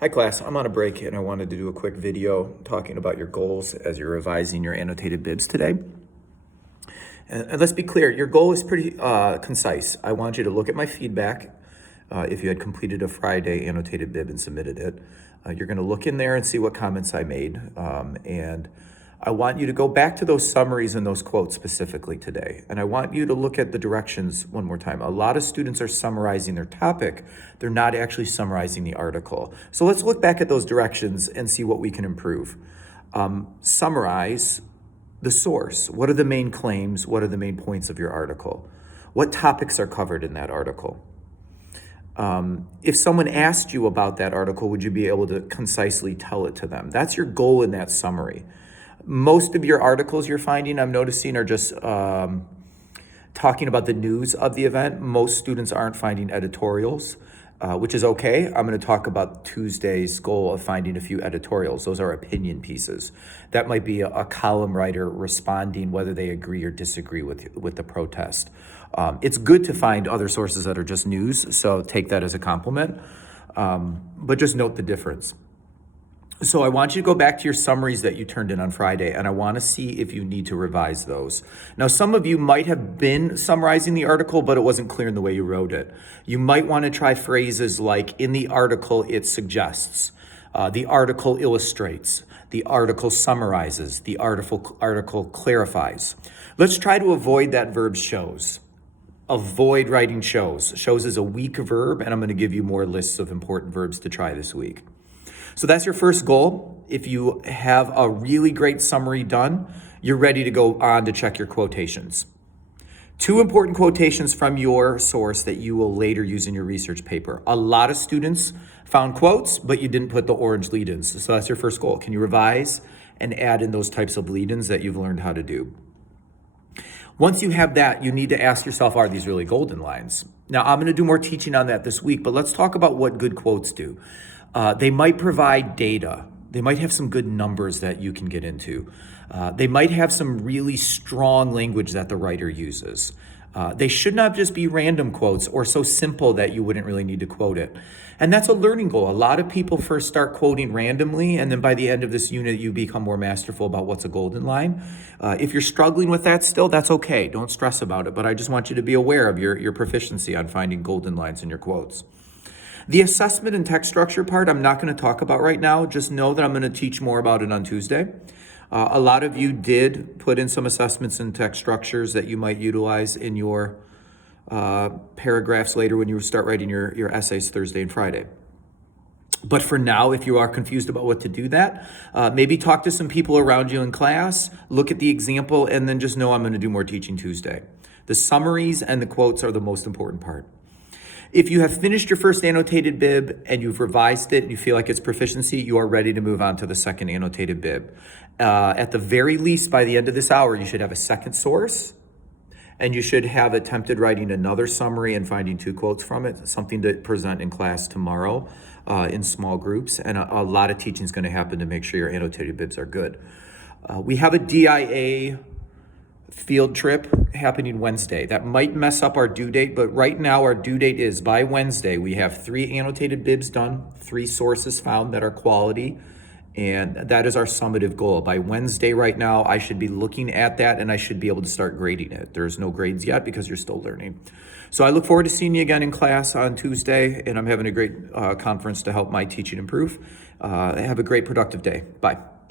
Hi class, I'm on a break and I wanted to do a quick video talking about your goals as you're revising your annotated bibs today. And let's be clear, your goal is pretty concise. I want you to look at my feedback. If you had completed a Friday annotated bib and submitted it, you're gonna look in there and see what comments I made. And I want you to go back to those summaries and those quotes specifically today. And I want you to look at the directions one more time. A lot of students are summarizing their topic. They're not actually summarizing the article. So let's look back at those directions and see what we can improve. Summarize the source. What are the main claims? What are the main points of your article? What topics are covered in that article? If someone asked you about that article, would you be able to concisely tell it to them? That's your goal in that summary. Most of your articles you're finding, I'm noticing, are just talking about the news of the event. Most students aren't finding editorials, which is okay. I'm going to talk about Tuesday's goal of finding a few editorials. Those are opinion pieces. That might be a column writer responding whether they agree or disagree with the protest. It's good to find other sources that are just news, so take that as a compliment, but just note the difference. So I want you to go back to your summaries that you turned in on Friday, and I want to see if you need to revise those. Now, some of you might have been summarizing the article, but it wasn't clear in the way you wrote it. You might want to try phrases like, in the article, it suggests, the article illustrates, the article summarizes, the article clarifies. Let's try to avoid that verb shows. Avoid writing shows. Shows is a weak verb, and I'm going to give you more lists of important verbs to try this week. So that's your first goal. If you have a really great summary done, you're ready to go on to check your quotations. 2 important quotations from your source that you will later use in your research paper. A lot of students found quotes, but you didn't put the orange lead-ins. So that's your first goal. Can you revise and add in those types of lead-ins that you've learned how to do? Once you have that, you need to ask yourself, are these really golden lines? Now, I'm going to do more teaching on that this week, but let's talk about what good quotes do. They might provide data. They might have some good numbers that you can get into. They might have some really strong language that the writer uses. They should not just be random quotes or so simple that you wouldn't really need to quote it. And that's a learning goal. A lot of people first start quoting randomly, and then by the end of this unit, you become more masterful about what's a golden line. If you're struggling with that still, that's okay. Don't stress about it. But I just want you to be aware of your proficiency on finding golden lines in your quotes. The assessment and text structure part, I'm not going to talk about right now. Just know that I'm going to teach more about it on Tuesday. A lot of you did put in some assessments and text structures that you might utilize in your paragraphs later when you start writing your essays Thursday and Friday. But for now, if you are confused about what to do that, maybe talk to some people around you in class, look at the example, and then just know I'm going to do more teaching Tuesday. The summaries and the quotes are the most important part. If you have finished your first annotated bib and you've revised it and you feel like it's proficiency, you are ready to move on to the second annotated bib. At the very least, by the end of this hour, you should have a second source, and you should have attempted writing another summary and finding 2 quotes from it, something to present in class tomorrow in small groups. And a lot of teaching is going to happen to make sure your annotated bibs are good. We have a DIA field trip happening Wednesday. That might mess up our due date, but right now our due date is by Wednesday. We have 3 annotated bibs done, 3 sources found that are quality, and that is our summative goal. By Wednesday right now, I should be looking at that and I should be able to start grading it. There's no grades yet because you're still learning. So I look forward to seeing you again in class on Tuesday, and I'm having a great conference to help my teaching improve. Have a great productive day. Bye.